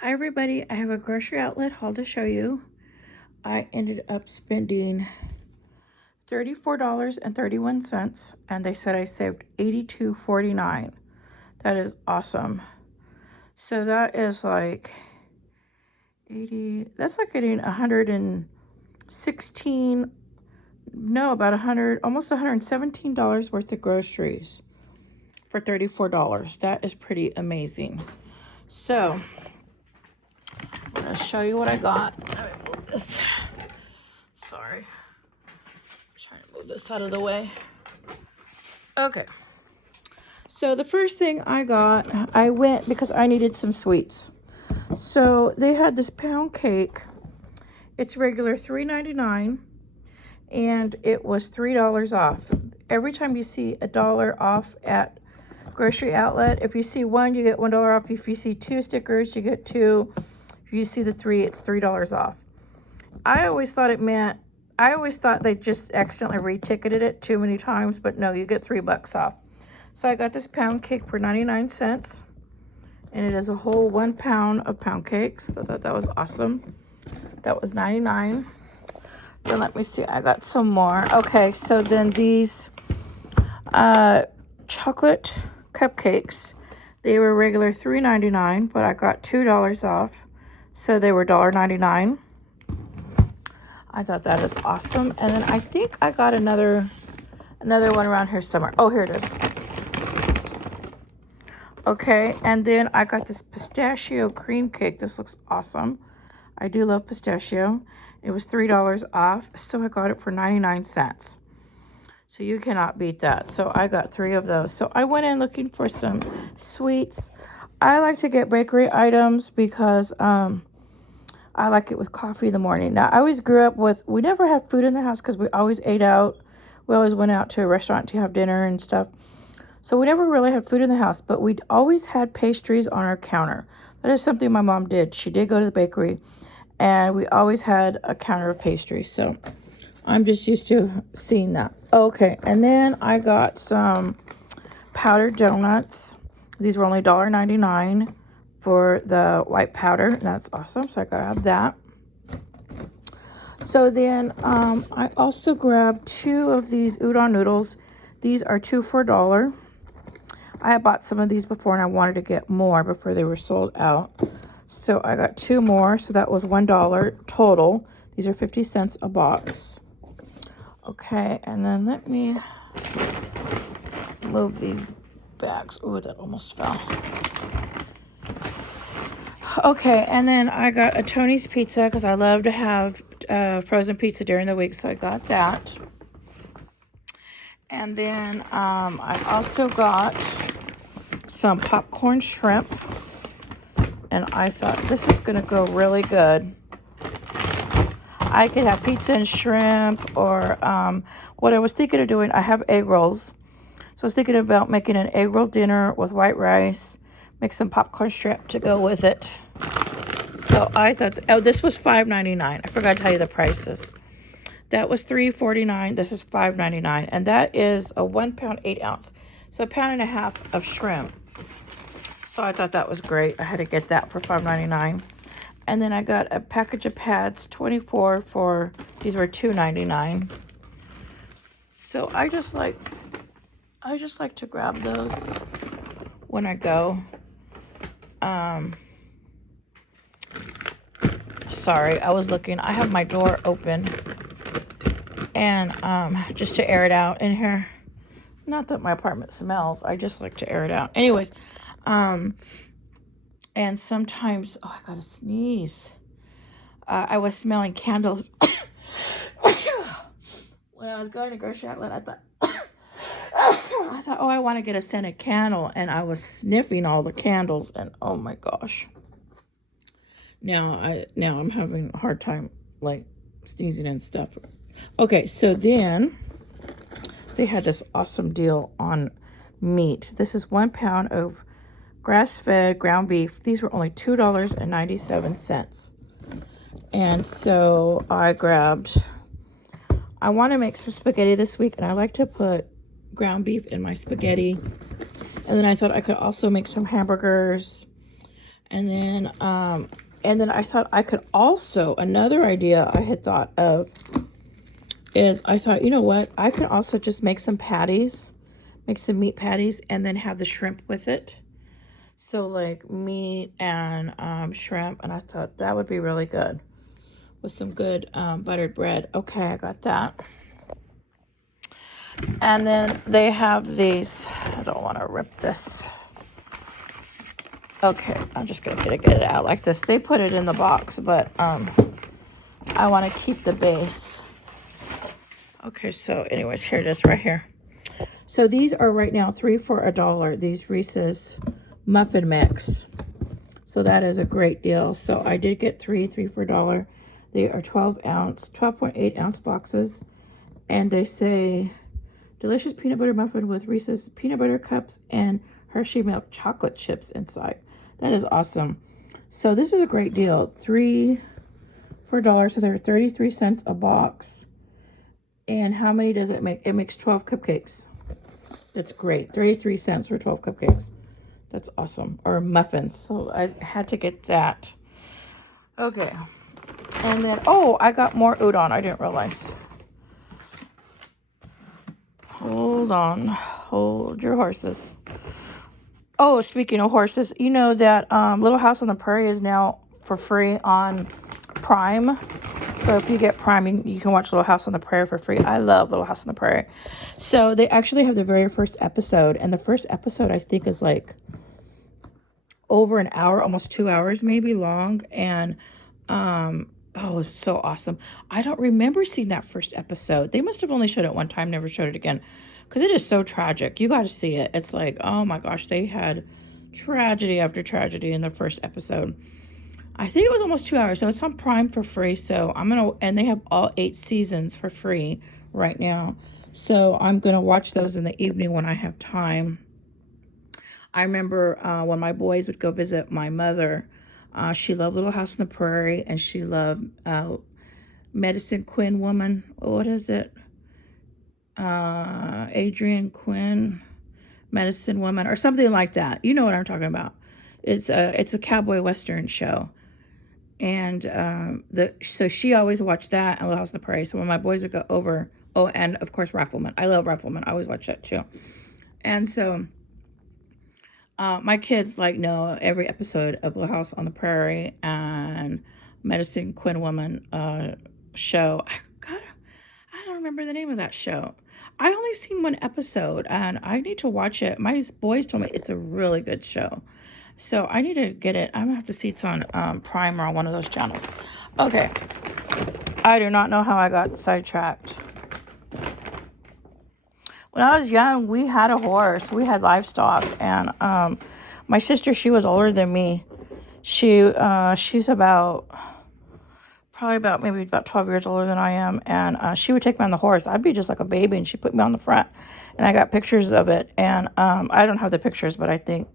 Hi everybody, I have a grocery outlet haul to show you. I ended up spending $34.31 and they said I saved $82.49. That is awesome. So that is like 80, that's like getting 116, no, about 100, almost $117 worth of groceries for $34. That is pretty amazing. So I'm gonna show you what I got. Let me move this. Sorry. Trying to move this out of the way. Okay. So the first thing I got, I went because I needed some sweets. So they had this pound cake. It's regular $3.99 and it was $3 off. Every time you see a dollar off at grocery outlet, if you see one, you get $1 off. If you see two stickers, you get two. If you see the three, it's $3 off. I always thought they just accidentally reticketed it too many times, but no, you get $3 off. So I got this pound cake for 99 cents, and it is a whole 1 pound of pound cakes. So I thought that was awesome. That was 99. Then let me see, I got some more. Okay, so then these chocolate cupcakes, they were regular $3.99, but I got $2 off, so they were $1.99. I thought that is awesome. And then I think I got another one around here somewhere. Oh, here it is. Okay, and then I got this pistachio cream cake. This looks awesome. I do love pistachio. It was $3 off, so I got it for 99 cents. So you cannot beat that. So I got 3 of those. So I went in looking for some sweets. I like to get bakery items because I like it with coffee in the morning. Now, I always grew up with, we never had food in the house because we always ate out. We always went out to a restaurant to have dinner and stuff. So we never really had food in the house, but we always had pastries on our counter. That is something my mom did. She did go to the bakery, and we always had a counter of pastries. So I'm just used to seeing that. Okay, and then I got some powdered donuts. These were only $1.99 for the white powder. That's awesome. So I grabbed that. So then I also grabbed 2 of these udon noodles. These are 2 for $1. I had bought some of these before and I wanted to get more before they were sold out. So I got 2 more. So that was $1 total. These are 50 cents a box. Okay, and then let me move these bags. Oh, that almost fell. Okay, and then I got a Tony's pizza because I love to have frozen pizza during the week, so I got that. And then I also got some popcorn shrimp, and I thought this is going to go really good. I could have pizza and shrimp, or what I was thinking of doing, I have egg rolls. So I was thinking about making an egg roll dinner with white rice, make some popcorn shrimp to go with it. So I thought, oh, this was $5.99. I forgot to tell you the prices. That was $3.49. This is $5.99. And that is a 1 pound, 8 ounce. So 1.5 pounds of shrimp. So I thought that was great. I had to get that for $5.99. And then I got a package of pads, 24 for, these were $2.99. So I just like to grab those when I go. Sorry, I was looking. I have my door open, and just to air it out in here. Not that my apartment smells. I just like to air it out. Anyways, and sometimes, oh, I gotta sneeze. I was smelling candles when I was going to grocery outlet. I thought, oh, I want to get a scented candle, and I was sniffing all the candles, and oh my gosh. Now I'm having a hard time like sneezing and stuff. Okay, so then they had this awesome deal on meat. This is 1 pound of grass-fed ground beef. These were only $2.97. And so I want to make some spaghetti this week, and I like to put ground beef in my spaghetti. And then I thought I could also make some hamburgers And then I thought I could also, another idea I had thought of is I thought, you know what, I could also just make some patties, make some meat patties, and then have the shrimp with it. So like meat and shrimp, and I thought that would be really good with some good buttered bread. Okay, I got that. And then they have these, I don't want to rip this. Okay, I'm just gonna get it out like this. They put it in the box, but I want to keep the base. Okay, so anyways, here it is right here. So these are right now 3 for $1. These Reese's muffin mix. So that is a great deal. So I did get 3 for $1. They are 12.8 ounce boxes, and they say delicious peanut butter muffin with Reese's peanut butter cups and Hershey milk chocolate chips inside. That is awesome. So this is a great deal. 3 for $1, so they're 33 cents a box. And how many does it make? It makes 12 cupcakes. That's great. 33 cents for 12 cupcakes. That's awesome. Or muffins. So I had to get that. Okay. And then, oh, I got more udon. I didn't realize. Hold on. Hold your horses. Oh, speaking of horses, you know that Little House on the Prairie is now for free on Prime. So if you get Prime, you can watch Little House on the Prairie for free. I love Little House on the Prairie. So they actually have the very first episode. And the first episode, I think, is like over an hour, almost 2 hours maybe long. And oh, it's so awesome. I don't remember seeing that first episode. They must have only showed it one time, never showed it again, because it is so tragic. You got to see it. It's like, oh my gosh, they had tragedy after tragedy in the first episode. I think it was almost 2 hours, so it's on Prime for free. So and they have all 8 seasons for free right now. So I'm gonna watch those in the evening when I have time. I remember when my boys would go visit my mother, she loved Little House on the Prairie, and she loved Medicine Quinn Woman. What is it? Adrian Quinn, Medicine Woman, or something like that. You know what I'm talking about. It's a cowboy western show, and so she always watched that and Little House on the Prairie. So when my boys would go over, oh, and of course Rifleman. I love Rifleman. I always watch that too. And so my kids know every episode of Little House on the Prairie and Medicine Quinn Woman show. I don't remember the name of that show. I only seen one episode, and I need to watch it. My boys told me it's a really good show, so I need to get it. I'm gonna have to see it's on Prime or on one of those channels. Okay, I do not know how I got sidetracked. When I was young, we had a horse. We had livestock, and my sister, she was older than me. She's probably about 12 years older than I am, and she would take me on the horse. I'd be just like a baby, and she'd put me on the front, and I got pictures of it, and I don't have the pictures, but I think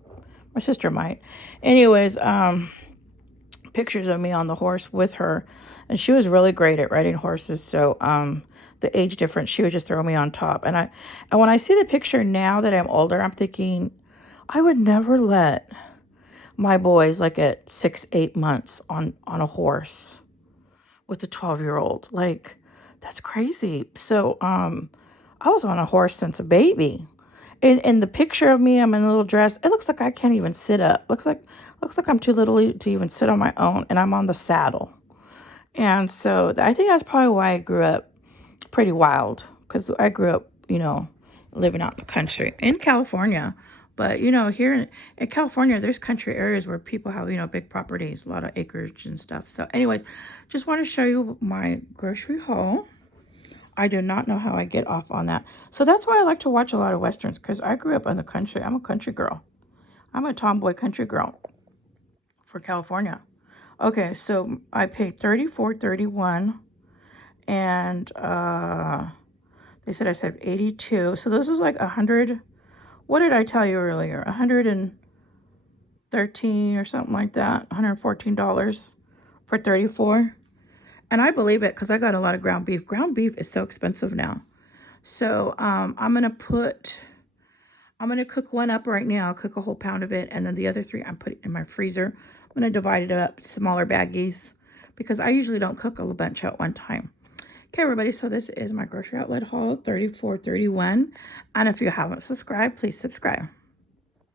my sister might. Anyways, pictures of me on the horse with her, and she was really great at riding horses, so the age difference, she would just throw me on top, and when I see the picture now that I'm older, I'm thinking, I would never let my boys at 6-8 months on a horse with a 12-year-old. That's crazy. So I was on a horse since a baby. In the picture of me, I'm in a little dress. It looks like I can't even sit up. Looks like I'm too little to even sit on my own, and I'm on the saddle. And so I think that's probably why I grew up pretty wild, because I grew up, living out in the country in California. But, here in California, there's country areas where people have, big properties, a lot of acreage and stuff. So anyways, just want to show you my grocery haul. I do not know how I get off on that. So that's why I like to watch a lot of Westerns, because I grew up in the country. I'm a country girl. I'm a tomboy country girl for California. Okay, so I paid $34.31, and they said I saved $82. So this was like 100. What did I tell you earlier? 113 or something like that. $114 for 34. And I believe it, because I got a lot of ground beef. Ground beef is so expensive now. So I'm gonna cook one up right now. I'll cook a whole pound of it, and then the other 3 I'm putting in my freezer I'm going to divide it up, smaller baggies, because I usually don't cook a bunch at one time. Okay, everybody, so this is my grocery outlet haul, $34.31. And if you haven't subscribed, please subscribe.